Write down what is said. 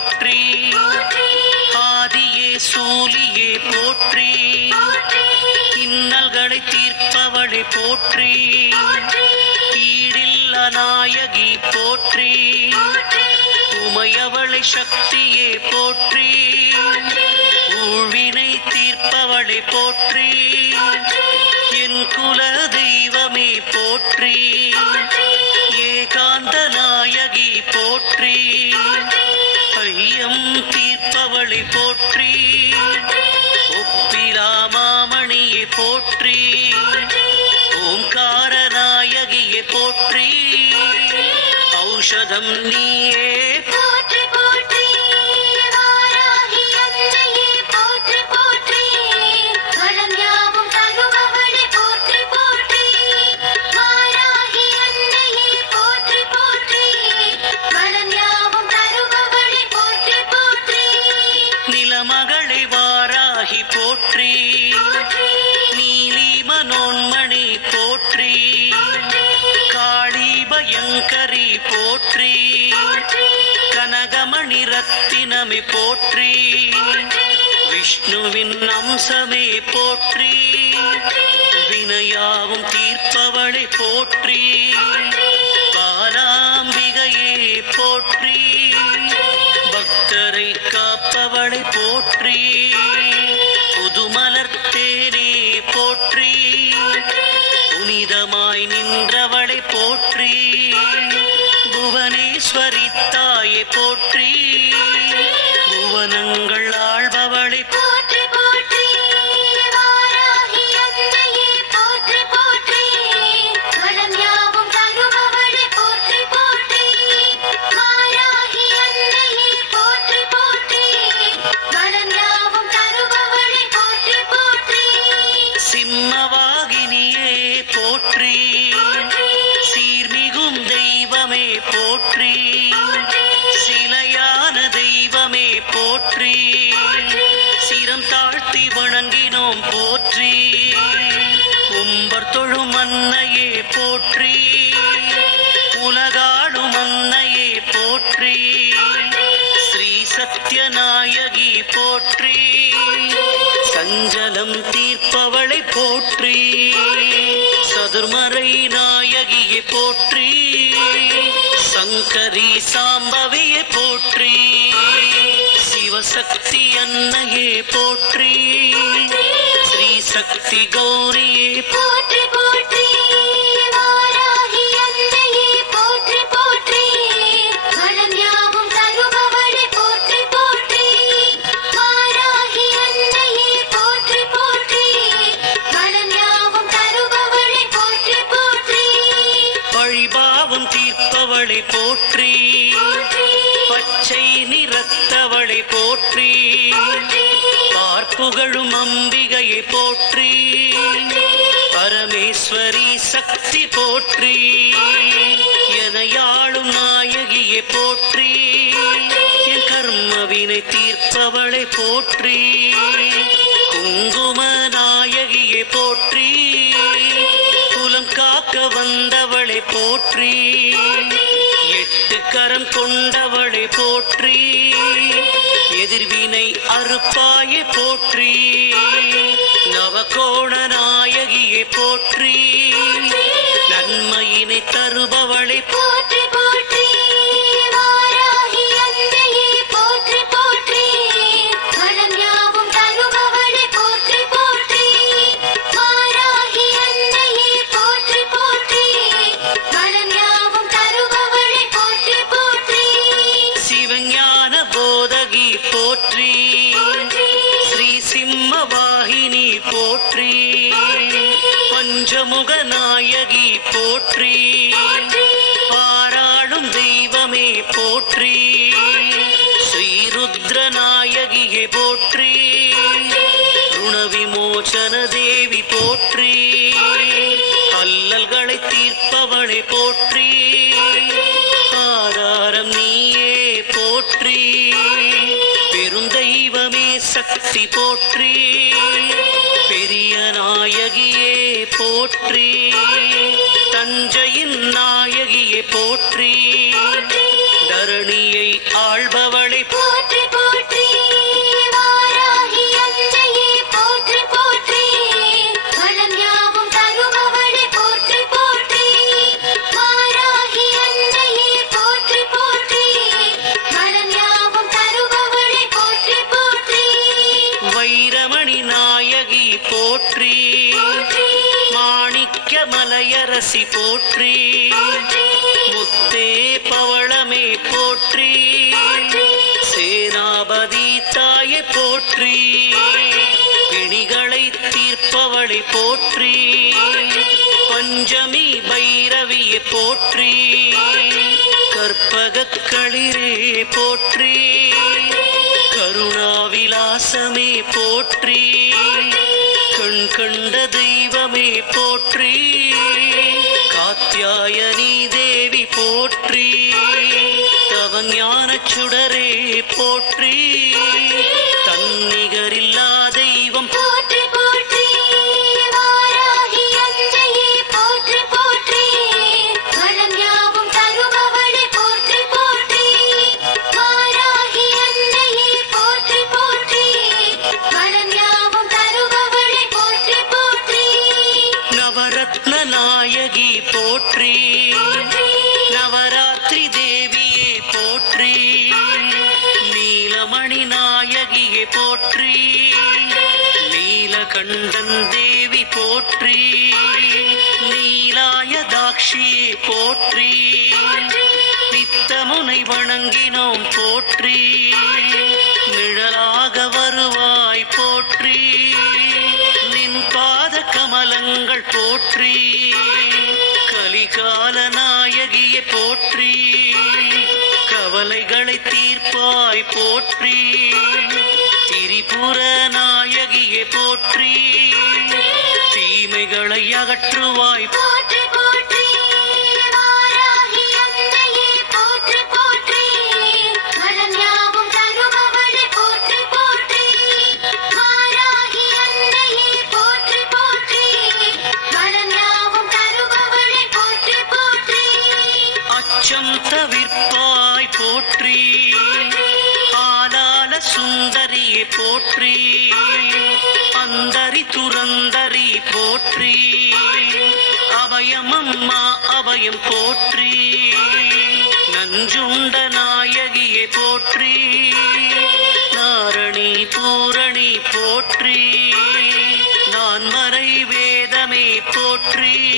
போற்றி. ஆதியே சூலியே போற்றி. இன்னல்களை தீர்ப்பவளை போற்றி. ஈடில்ல நாயகி போற்றி. உமையவளை சக்தியே போற்றி. ஊழ்வினை தீர்ப்பவளை போற்றி. என் குல தெய்வமே போற்றி. ஏகாந்த நாயகி போற்றி. ஐயம் தீர்ப்பவளை போற்றி ஒப்பிலா மாமணியை போற்றி ஓங்கார நாயகியை போற்றி ஔஷதம் நீயே வாராகி போற்றி. நீலி மனோன்மணி போற்றி. காளி பயங்கரி போற்றி. கனகமணி ரத்தினமே போற்றி. விஷ்ணுவின் அம்சமே போற்றி. வினையாவும் தீர்ப்பவளை போற்றி. பாலாம்பிகையே போற்றி. பக்தரை காப்பவளை போற்றி. புதுமலர் தேனே போற்றி புனிதமாய் தாழ்த்தி வணங்கினோம் போற்றி. கும்பர் தொழும் அன்னையே போற்றி. உலகாடும் அன்னையே போற்றி. ஸ்ரீ சத்யநாயகி போற்றி. சஞ்சலம் தீர்ப்பவளை போற்றி. சதுர்மறை நாயகியை போற்றி. சங்கரி சாம்பவியை போற்றி. சிவசக்தி அன்னையே போற்றி. ஸ்ரீ சக்தி கௌரியே போற்றி போற்றி. வாராகி அன்னையே போற்றி. புகழும் அம்பிகையை போற்றி. பரமேஸ்வரி சக்தி போற்றி. எனையாளும் நாயகியை போற்றி. என் கர்மவினை தீர்ப்பவளை போற்றி. குங்கும நாயகியை போற்றி. குலம் காக்க வந்தவளை போற்றி. கரம் கொண்டவளை போற்றி எதிர்வினை அறுப்பாயை போற்றி நவகோண நாயகியை போற்றி நன்மையினை தருபவளை போற்றி போற்றி. பஞ்சமுக நாயகி போற்றி. பாராளும் தெய்வமே போற்றி. ஸ்ரீருத்ர நாயகியை போற்றி. ருணவிமோச்சன தேவி போற்றி. அல்லல்களை தீர்ப்பவளை போற்றி. ஆதாரம் நீயே போற்றி. பெருந்தெய்வமே சக்தி போற்றி. பெரிய நாயகியே போற்றி. தஞ்சையின் நாயகியே போற்றி. தரணியை ஆள்பவளை போற்றி மலையரசி போற்றி. முத்தே பவளமே போற்றி. சேனாபதி தாயை போற்றி. பிணிகளை தீர்ப்பவளை போற்றி. பஞ்சமி பைரவியை போற்றி. கற்பகக் களிரே போற்றி. கருணாவிலாசமே போற்றி. கண் கண்ட தெய்வமே போற்றி. காத்தியாயனி தேவி போற்றி. தவஞான சுடரே போற்றி. தன்னிகரில்லா தெய்வம் ரத்னநாயகி போற்றி. நவராத்திரி தேவியே போற்றி. நீலமணி நாயகியே போற்றி. நீலகண்டன் தேவி போற்றி. நீலாய தாட்சியே போற்றி. நித்தமுனை வணங்கினோம் போற்றி. கமலங்கள் போற்றி கலிகால நாயகியை போற்றி கவலைகளை தீர்ப்பாய் போற்றி திரிபுர நாயகியை போற்றி தீமைகளை அகற்றுவாய் போற்றி தவிர்ப்பாய் போற்றி. ஆலால சுந்தரியை போற்றி. அந்தரி துரந்தரி போற்றி. அபயமம்மா அபயம் போற்றி. நஞ்சுண்ட நாயகியை போற்றி. நாரணி பூரணி போற்றி. நான் மறை வேதமே போற்றி.